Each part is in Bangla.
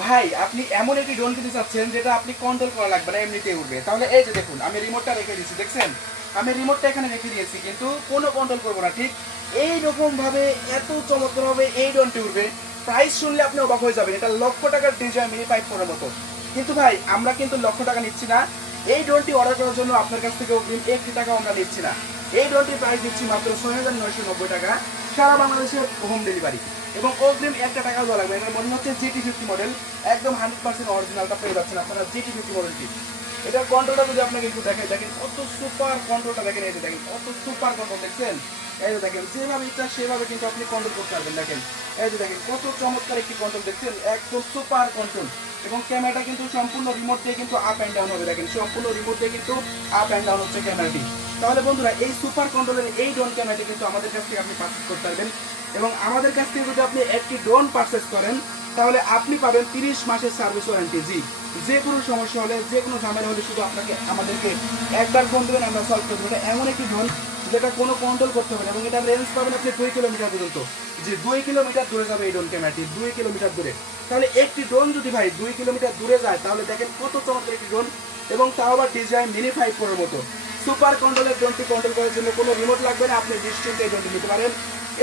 ভাই আপনি এমন একটি ড্রোন কিনতে চাচ্ছেন যেটা আপনি কন্ট্রোল করা লাগবে না, এমনিতেই উঠবে। তাহলে এই যে দেখুন, আমি রিমোটটা রেখে দিয়েছি, দেখছেন? আমি রিমোটটা এখানে রেখে দিয়েছি, কিন্তু কোনো কন্ট্রোল করবো না। ঠিক এইরকম ভাবে এত চমৎকার ভাবে এই ড্রোনটি উঠবে। প্রাইস শুনলে আপনি অবাক হয়ে যাবেন, এটা লক্ষ টাকার ডিজাইন মিনি 5 মতো। কিন্তু ভাই আমরা কিন্তু লক্ষ টাকা নিচ্ছি না। এই ড্রোনটি অর্ডার করার জন্য আপনার কাছ থেকে অগ্রিম 1 টাকাও আমরা নিচ্ছি না। এই ড্রোনটির প্রাইস দিচ্ছি মাত্র 6,990 টাকা, সারা বাংলাদেশের হোম ডেলিভারি। এবং অগ্রিম 1 টাকাও দেওয়া লাগবে। এটার মনে হচ্ছে GT50 মডেল, একদম 100% অরিজিনালটা পেয়ে যাচ্ছেন আপনারা GT50 মডেলটি। এটার কন্ট্রোলটা যদি আপনাকে একটু দেখেন, দেখেন কত সুপার কন্ট্রোলটা, দেখেন এই যে দেখেন কত সুপার কন্ট্রোল, দেখছেন? এই যে দেখেন যেভাবে ইচ্ছা সেভাবে কিন্তু আপনি কন্ট্রোল করতে পারবেন। দেখেন এই যে দেখেন কত চমৎকার একটি কন্ট্রোল, দেখছেন? একদম সুপার কন্ট্রোল। এবং ক্যামেরাটা কিন্তু সম্পূর্ণ রিমোট দিয়ে কিন্তু আপ অ্যান্ড ডাউন হবে। দেখেন সম্পূর্ণ রিমোট দিয়ে কিন্তু আপ অ্যান্ড ডাউন হচ্ছে ক্যামেরাটি। তাহলে বন্ধুরা এই সুপার কন্ট্রোলের এই ড্রোন ক্যামেরাটি কিন্তু আমাদের কাছ থেকে আপনি পারচেস করতে পারবেন। এবং আমাদের কাছ থেকে যদি আপনি একটি ড্রোন পারচেস করেন তাহলে আপনি পাবেন 30 মাসের সার্ভিস ওয়ারেন্টি। জি, যে কোনো সমস্যা হলে, যে কোনো ঝামেলা হলে শুধু আপনাকে আমাদেরকে একবার ফোন দেবেন, আমরা সলভ করে দেবো। এটা এমন একটি ড্রোন যেটা কোনো কন্ট্রোল করতে হবে না, এবং এটা রেঞ্জ পাবেন আপনি 2 কিলোমিটার পর্যন্ত। যে 2 কিলোমিটার দূরে যাবে এই ড্রোন ক্যামেরাটি, 2 কিলোমিটার দূরে। তাহলে একটি ড্রোন যদি ভাই 2 কিলোমিটার দূরে যায় তাহলে দেখেন কত চমৎকার একটি ড্রোন, এবং তাও আবার ডিজাইন মিনি 5 মতো। সুপার কন্ট্রোলের ড্রোনটি কন্ট্রোল করার জন্য কোনো রিমোট লাগবে না, আপনি নিশ্চিন্তে এই ড্রোনটি নিতে পারেন।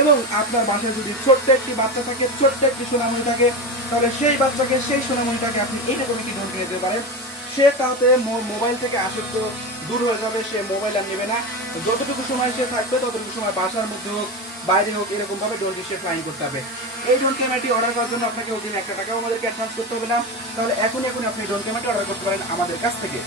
এবং আপনার বাসায় যদি ছোট্ট একটি বাচ্চা থাকে, ছোট্ট একটি সোনামণি থাকে, তাহলে সেই বাচ্চাকে, সেই সোনামণিটাকে আপনি এইটা করে কি ড্রোন কিনে দিতে পারেন। সে তাতে মোবাইল থেকে আসক্ত দূর হয়ে যাবে, সে মোবাইল আর নেবে না। যতটুকু সময় সে থাকবে ততটুকু সময় বাসার মধ্যে হোক, বাইরে হোক, এরকম ভাবে ড্রোনটি সে ফ্লাইং করতে হবে। এই ড্রোন ক্যামেরাটি অর্ডার করার জন্য আপনাকে অগ্রিম 1 টাকাও আমাদেরকে অ্যাডভান্স করতে হবে না। তাহলে এখনই আপনি ড্রোন ক্যামেরাটি অর্ডার করতে পারেন আমাদের কাছ থেকে।